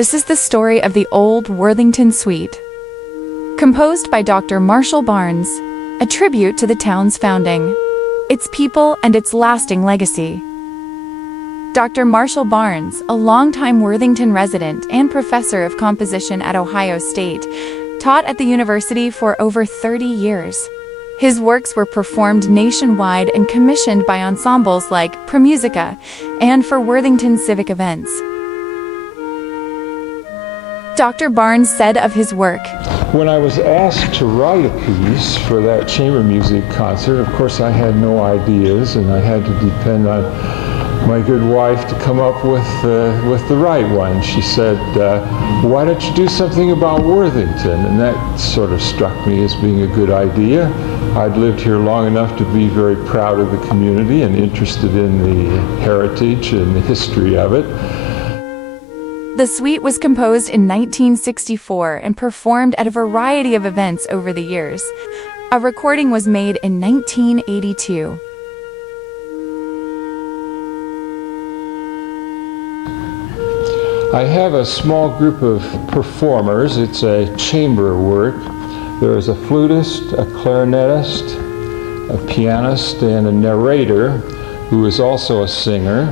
This is the story of the old Worthington Suite. Composed by Dr. Marshall Barnes, a tribute to the town's founding, its people and its lasting legacy. Dr. Marshall Barnes, a longtime Worthington resident and professor of composition at Ohio State, taught at the university for over 30 years. His works were performed nationwide and commissioned by ensembles like ProMusica and for Worthington civic events. Dr. Barnes said of his work, "When I was asked to write a piece for that chamber music concert, of course I had no ideas, and I had to depend on my good wife to come up with the right one. She said, why don't you do something about Worthington? And that sort of struck me as being a good idea. I'd lived here long enough to be very proud of the community and interested in the heritage and the history of it. The suite was composed in 1964 and performed at a variety of events over the years. A recording was made in 1982. I have a small group of performers. It's a chamber work. There is a flutist, a clarinetist, a pianist, and a narrator who is also a singer.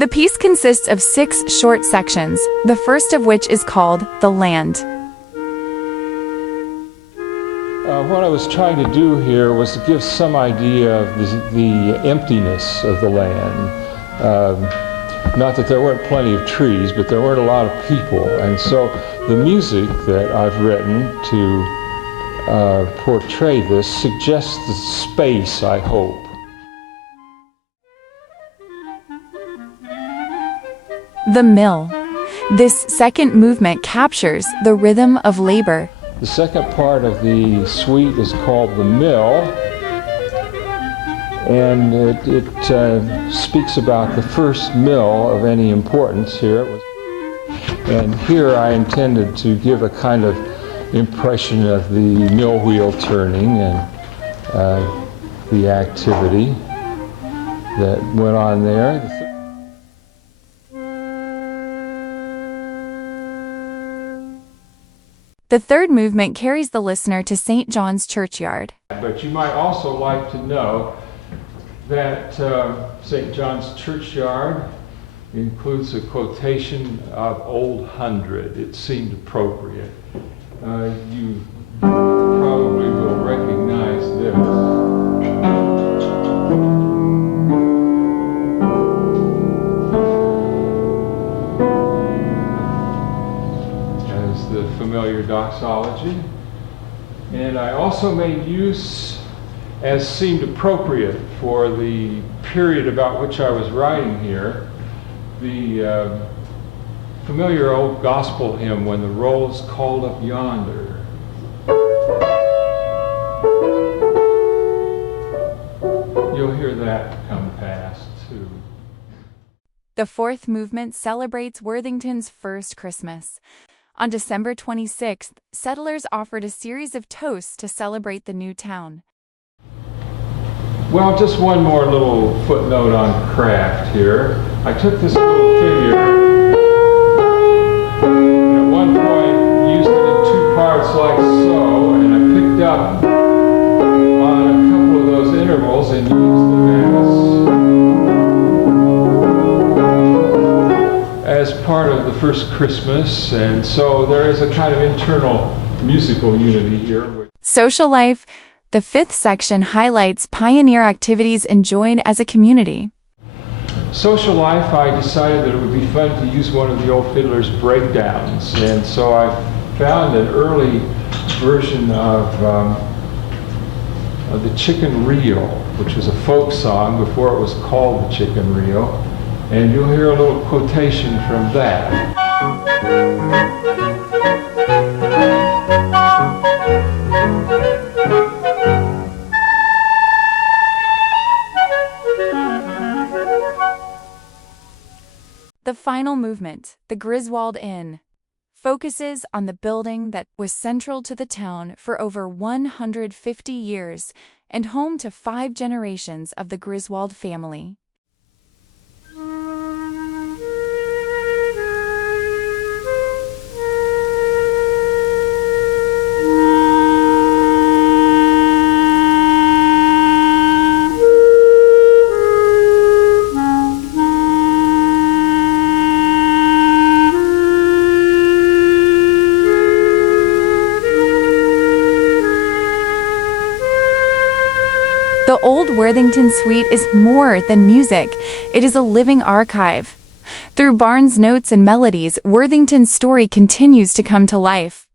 The piece consists of 6 short sections, the first of which is called LaLonde. What I was trying to do here was to give some idea of the emptiness of the land. Not that there weren't plenty of trees, but there weren't a lot of people. And so the music that I've written to portray this suggests the space, I hope. The mill. This second movement captures the rhythm of labor. The second part of the suite is called The Mill, and it speaks about the first mill of any importance here. And here I intended to give a kind of impression of the mill wheel turning and the activity that went on there. The third movement carries the listener to St. John's Churchyard. But you might also like to know that St. John's Churchyard includes a quotation of Old Hundred. It seemed appropriate. You probably will recognize this. As the familiar doxology. And I also made use, as seemed appropriate for the period about which I was writing here, the familiar old gospel hymn, "When the Roll's Called Up Yonder." You'll hear that come past too. The fourth movement celebrates Worthington's first Christmas. On December 26th, settlers offered a series of toasts to celebrate the new town. Well, just one more little footnote on craft here. I took this little figure, and at one point used it in 2 parts like so, and I picked up on a couple of those intervals and used them as part of the first Christmas, and so there is a kind of internal musical unity here. Social life. The fifth section highlights pioneer activities enjoyed as a community. Social life, I decided that it would be fun to use one of the old fiddler's breakdowns, and so I found an early version of the Chicken Reel, which was a folk song before it was called the Chicken Reel, and you'll hear a little quotation from that. The final movement, the Griswold Inn, focuses on the building that was central to the town for over 150 years and home to 5 generations of the Griswold family. The old Worthington Suite is more than music, it is a living archive. Through Barnes' notes and melodies, Worthington's story continues to come to life.